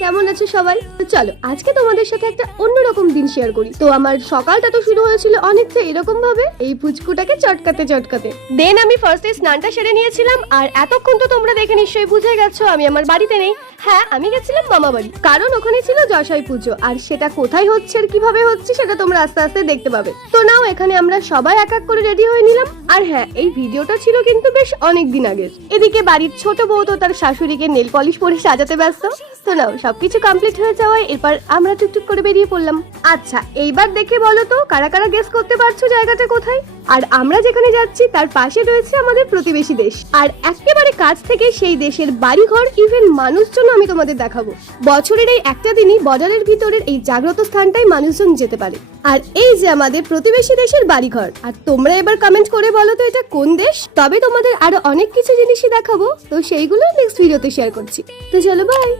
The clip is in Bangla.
কেমন আছো সবাই? তো চলো আজকে তোমাদের সাথে একটা অন্যরকম দিন শেয়ার করি। তো আমার সকালটা তো শুরু হয়েছিল অনেকটা এরকম ভাবে, এই পুচকুটাকে চটকাতে চটকাতে। দেন আমি ফার্স্টে স্নানটা সেরে নিয়েছিলাম, আর এতক্ষণ তো তোমরা দেখে নিশ্চয়ই বুঝে গেছো আমি আমার বাড়িতে নেই। হ্যাঁ, আমি গেছিলাম মামা বাড়ি, কারণ ওখানে ছিল যশাই পুজো, আর সেটা কোথায় হচ্ছে আর কিভাবে হচ্ছে সেটা তোমরা আস্তে আস্তে দেখতে পাবে। তো নাও, এখানে আমরা সবাই এক এক করে রেডি হয়ে নিলাম। আর হ্যাঁ, এই ভিডিওটা ছিল কিন্তু বেশ অনেক দিন আগের। এদিকে বাড়ির ছোট বউ তো তার শাশুড়িকে নেল পলিশ পরে সাজাতে ব্যস্ত। তো নাও, সবকিছু কমপ্লিট হয়ে যাওয়ায় এরপর আমরা টুকটুক করে বেরিয়ে পড়লাম। আচ্ছা, এইবার দেখে বলো তো কারা কারা গেস করতে পারছো জায়গাটা কোথায়? আর আমরা যেখানে যাচ্ছি তার পাশে রয়েছে আমাদের প্রতিবেশী দেশ, আর একেবারে কাছ থেকে সেই দেশের বাড়িঘর, ইভেন মানুষজন আমি তোমাদের দেখাবো। বছরের এই একটা দিনই বর্ডারের ভিতরের এই জাগ্রত স্থানটাই মানুষজন যেতে পারে। আর এই যে আমাদের প্রতিবেশী দেশের বাড়িঘর, আর তোমরা এবার কমেন্ট করে বলো তো এটা কোন দেশ। তবে তোমাদের আরো অনেক কিছু জিনিসই দেখাবো, তো সেইগুলো নেক্সট ভিডিওতে শেয়ার করছি। তো চলো, বাই।